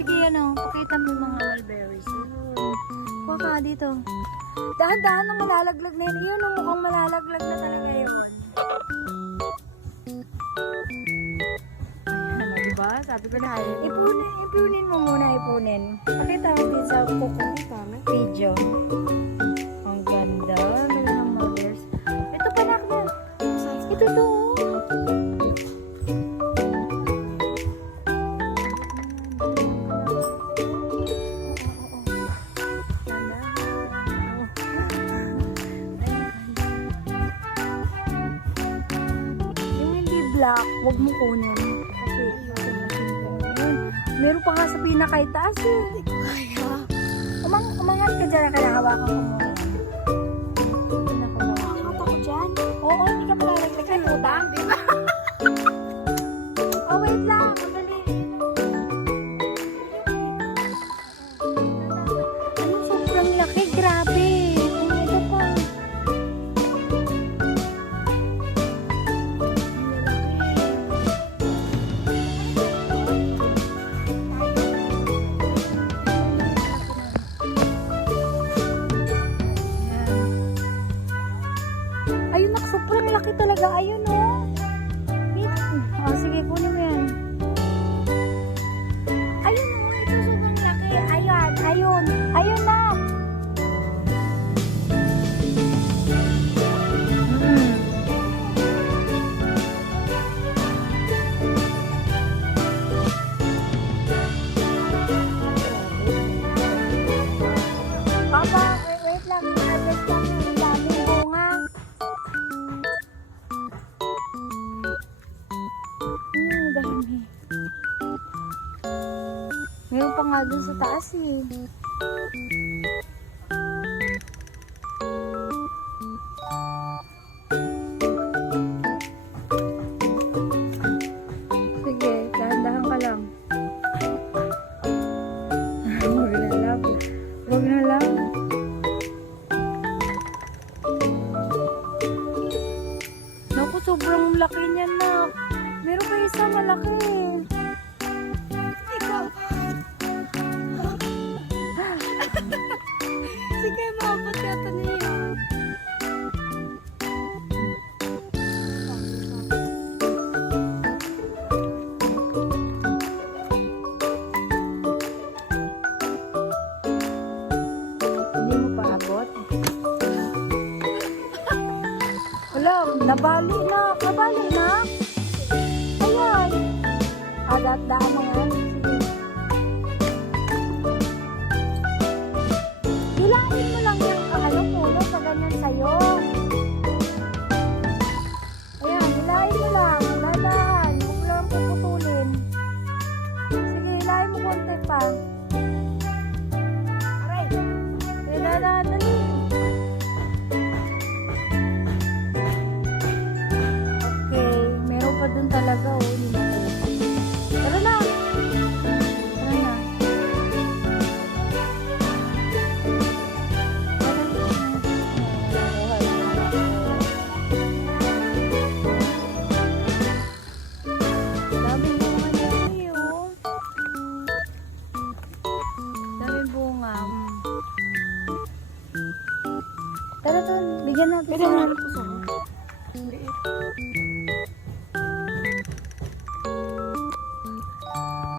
Sige, ano, pakita mo yung mga mulberries. Kuha ka dito. Dahan-dahan na malalaglag na yun. Yun, ang mukhang malalaglag na talaga yun. Ayan, diba? Sabi ko na, ipunin mo muna, ipunin. Pakita mo din sa video. Ang ganda. Ano ng mulberries. Ito pa na. Ito to. Black, huwag mo kunin. Kasi, meron pa nga sa pinakaitaas eh. Hindi ko kaya. Umangat ka dyan, kaya hawakan ko muna. Umangat ako dyan? Oo, hindi ka malalaglag na utang, di ba? Oh, wait lang. Madali. Ano, sobrang laki. Grabe. Ito pa. Ayun, sobrang laki talaga. Ayun, oh. Oh, sige, kunin mo yan. Ayun, oh. Ito sobrang laki. Ayan, ayun. Ayun na. Papa, wait lang. Harvest lang. Ang daming bunga. Dami. Meron pa nga dun sa taas eh. Sige, dahan-dahan ka lang. Huwag na lang. Huwag na lang. Naku, sobrang laki niyan na. Meron pa isa malaki. Ikaw. Sige, maabot yata niya. Hindi mo pa abot? Wala, nabali na. Nabali na? Ayan. Daan mo yan. Sige. Hilain mo lang yung puno sa ganyan sa'yo. Ayan, hilain mo lang. Dahan. Huwag mo lang puputulin. Sige, hilain mo konti pa. Aray. Sige, dahan. Dali. Okay, meron pa dun talaga, oh. Tara na. Tara na. Daming bunga niya, oh. Daming bunga. Tara, bigyan natin.